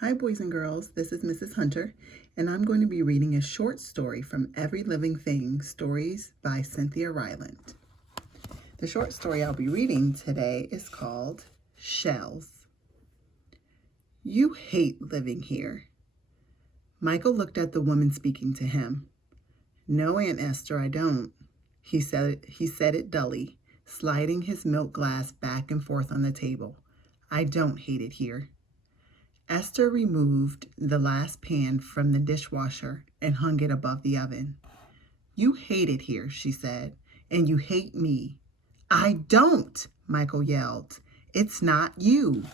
Hi, boys and girls. This is Mrs. Hunter, and I'm going to be reading a short story from Every Living Thing Stories by Cynthia Rylant. The short story I'll be reading today is called Shells. You hate living here. Michael looked at the woman speaking to him. No, Aunt Esther, I don't. He said it dully, sliding his milk glass back and forth on the table. I don't hate it here. Esther removed the last pan from the dishwasher and hung it above the oven. You hate it here, she said, and you hate me. I don't, Michael yelled. It's not you.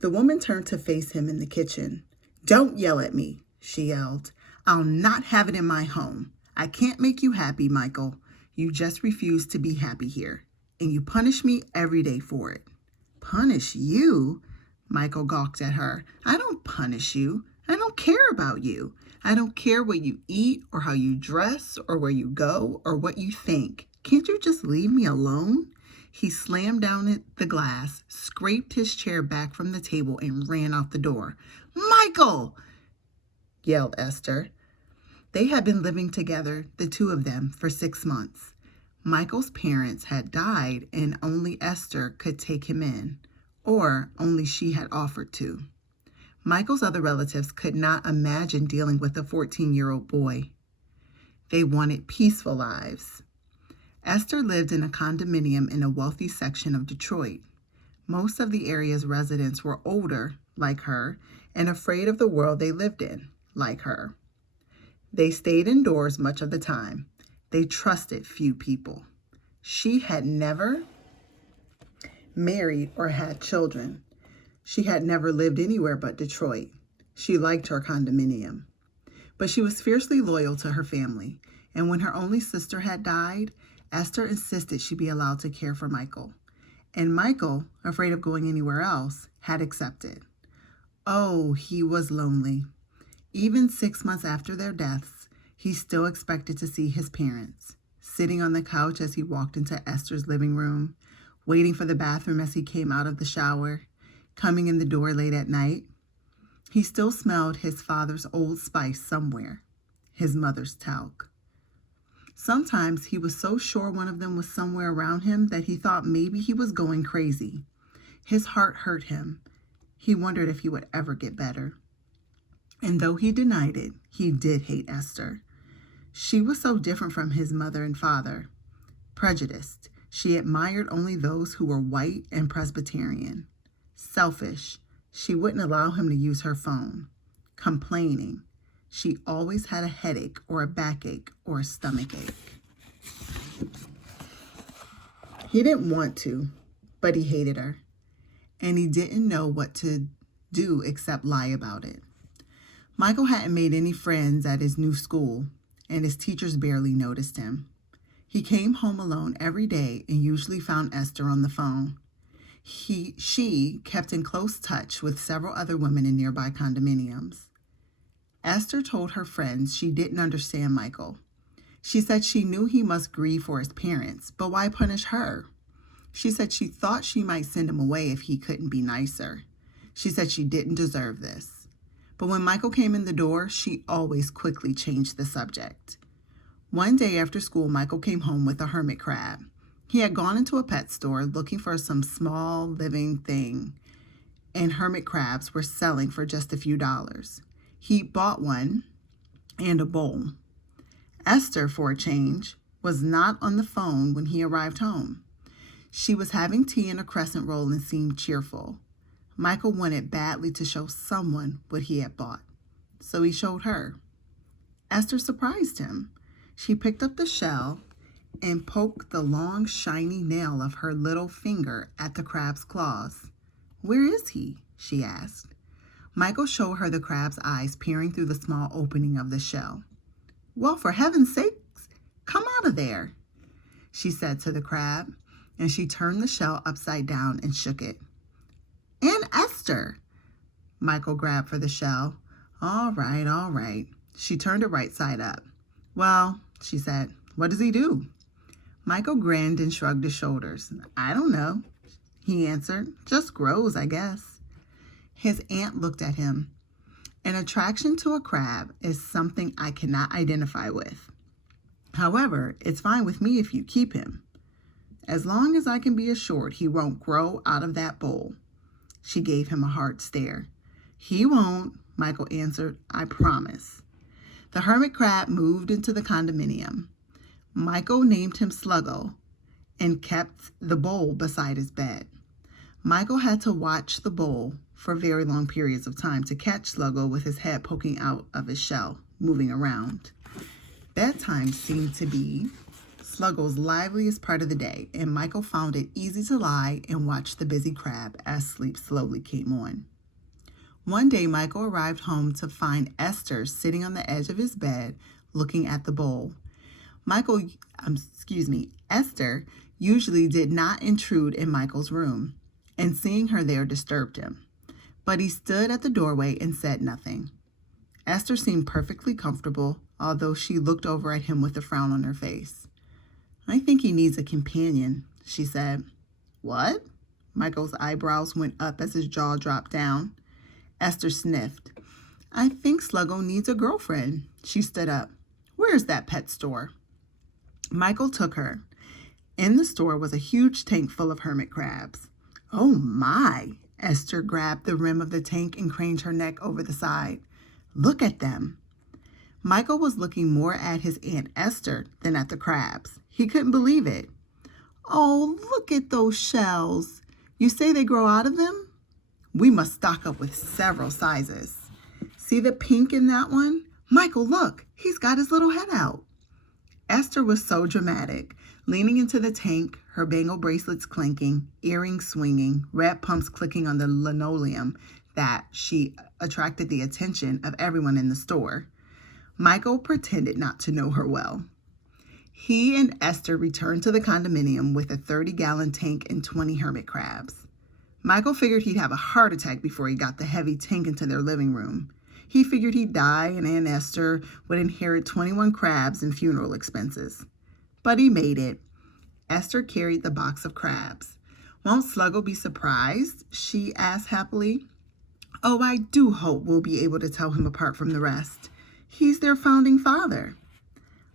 The woman turned to face him in the kitchen. Don't yell at me, she yelled. I'll not have it in my home. I can't make you happy, Michael. You just refuse to be happy here, and you punish me every day for it. Punish you? Michael gawked at her. I don't punish you. I don't care about you. I don't care what you eat or how you dress or where you go or what you think. Can't you just leave me alone? He slammed down the glass, scraped his chair back from the table, and ran out the door. Michael! Yelled Esther. They had been living together, the two of them, for 6 months. Michael's parents had died and only Esther could take him in, or only she had offered to. Michael's other relatives could not imagine dealing with a 14-year-old boy. They wanted peaceful lives. Esther lived in a condominium in a wealthy section of Detroit. Most of the area's residents were older, like her, and afraid of the world they lived in, like her. They stayed indoors much of the time. They trusted few people. She had never married or had children. She had never lived anywhere but Detroit. She liked her condominium. But she was fiercely loyal to her family, and when her only sister had died, Esther insisted she be allowed to care for Michael. And Michael, afraid of going anywhere else, had accepted. Oh, he was lonely. Even 6 months after their deaths, he still expected to see his parents, sitting on the couch as he walked into Esther's living room, waiting for the bathroom as he came out of the shower, coming in the door late at night. He still smelled his father's Old Spice somewhere, his mother's talc. Sometimes he was so sure one of them was somewhere around him that he thought maybe he was going crazy. His heart hurt him. He wondered if he would ever get better. And though he denied it, he did hate Esther. She was so different from his mother and father. Prejudiced, she admired only those who were white and Presbyterian. Selfish, she wouldn't allow him to use her phone. Complaining, she always had a headache or a backache or a stomachache. He didn't want to, but he hated her. And he didn't know what to do except lie about it. Michael hadn't made any friends at his new school, and his teachers barely noticed him. He came home alone every day and usually found Esther on the phone. She kept in close touch with several other women in nearby condominiums. Esther told her friends she didn't understand Michael. She said she knew he must grieve for his parents, but why punish her? She said she thought she might send him away if he couldn't be nicer. She said she didn't deserve this. But when Michael came in the door, she always quickly changed the subject. One day after school, Michael came home with a hermit crab. He had gone into a pet store looking for some small living thing, and hermit crabs were selling for just a few dollars. He bought one and a bowl. Esther, for a change, was not on the phone when he arrived home. She was having tea and a crescent roll and seemed cheerful. Michael wanted badly to show someone what he had bought, so he showed her. Esther surprised him. She picked up the shell and poked the long, shiny nail of her little finger at the crab's claws. Where is he? She asked. Michael showed her the crab's eyes peering through the small opening of the shell. Well, for heaven's sakes, come out of there, she said to the crab, and she turned the shell upside down and shook it. And Esther, Michael grabbed for the shell. All right. She turned it right side up. Well, she said, what does he do? Michael grinned and shrugged his shoulders. I don't know. he answered. Just grows, I guess. His aunt looked at him. An attraction to a crab is something I cannot identify with. However, it's fine with me if you keep him, as long as I can be assured he won't grow out of that bowl. She gave him a hard stare. He won't, Michael answered. I promise. The hermit crab moved into the condominium. Michael named him Sluggo and kept the bowl beside his bed. Michael had to watch the bowl for very long periods of time to catch Sluggo with his head poking out of his shell, moving around. Bedtime seemed to be Sluggo's liveliest part of the day, and Michael found it easy to lie and watch the busy crab as sleep slowly came on. One day, Michael arrived home to find Esther sitting on the edge of his bed looking at the bowl. Esther usually did not intrude in Michael's room, and seeing her there disturbed him. But he stood at the doorway and said nothing. Esther seemed perfectly comfortable, although she looked over at him with a frown on her face. I think he needs a companion, she said. What? Michael's eyebrows went up as his jaw dropped down. Esther sniffed. I think Sluggo needs a girlfriend. She stood up. Where's that pet store? Michael took her. In the store was a huge tank full of hermit crabs. Oh my! Esther grabbed the rim of the tank and craned her neck over the side. Look at them. Michael was looking more at his Aunt Esther than at the crabs. He couldn't believe it. Oh, look at those shells. You say they grow out of them? We must stock up with several sizes. See the pink in that one? Michael, look, he's got his little head out. Esther was so dramatic, leaning into the tank, her bangle bracelets clinking, earrings swinging, red pumps clicking on the linoleum, that she attracted the attention of everyone in the store. Michael pretended not to know her well. He and Esther returned to the condominium with a 30-gallon tank and 20 hermit crabs. Michael figured he'd have a heart attack before he got the heavy tank into their living room. He figured he'd die and Aunt Esther would inherit 21 crabs and funeral expenses. But he made it. Esther carried the box of crabs. Won't Sluggo be surprised? She asked happily. Oh, I do hope we'll be able to tell him apart from the rest. He's their founding father.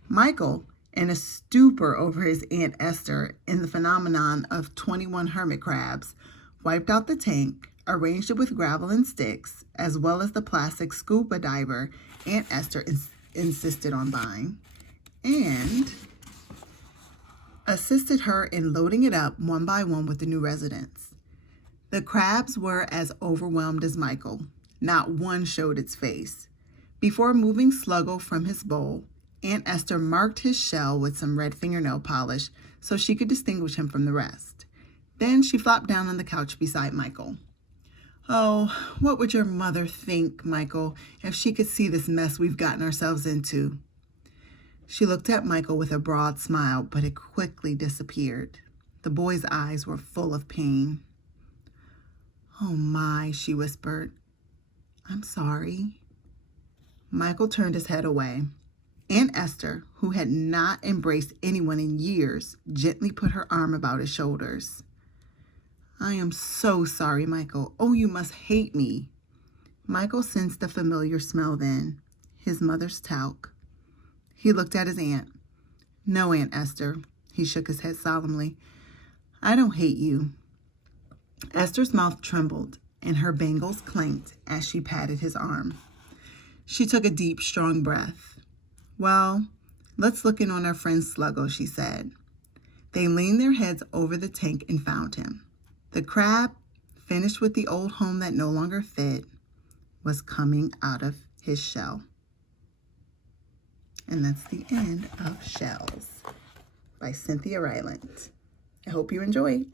Michael, in a stupor over his Aunt Esther and the phenomenon of 21 hermit crabs, wiped out the tank, arranged it with gravel and sticks, as well as the plastic scuba diver Aunt Esther insisted on buying, and assisted her in loading it up one by one with the new residents. The crabs were as overwhelmed as Michael. Not one showed its face. Before moving Sluggo from his bowl, Aunt Esther marked his shell with some red fingernail polish so she could distinguish him from the rest. Then she flopped down on the couch beside Michael. Oh, what would your mother think, Michael, if she could see this mess we've gotten ourselves into? She looked at Michael with a broad smile, but it quickly disappeared. The boy's eyes were full of pain. Oh my, she whispered. I'm sorry. Michael turned his head away. Aunt Esther, who had not embraced anyone in years, gently put her arm about his shoulders. I am so sorry, Michael. Oh, you must hate me. Michael sensed the familiar smell then, his mother's talc. He looked at his aunt. No, Aunt Esther. He shook his head solemnly. I don't hate you. Esther's mouth trembled and her bangles clanked as she patted his arm. She took a deep, strong breath. Well, let's look in on our friend Sluggo, she said. They leaned their heads over the tank and found him. The crab, finished with the old home that no longer fit, was coming out of his shell. And that's the end of Shells by Cynthia Rylant. I hope you enjoyed.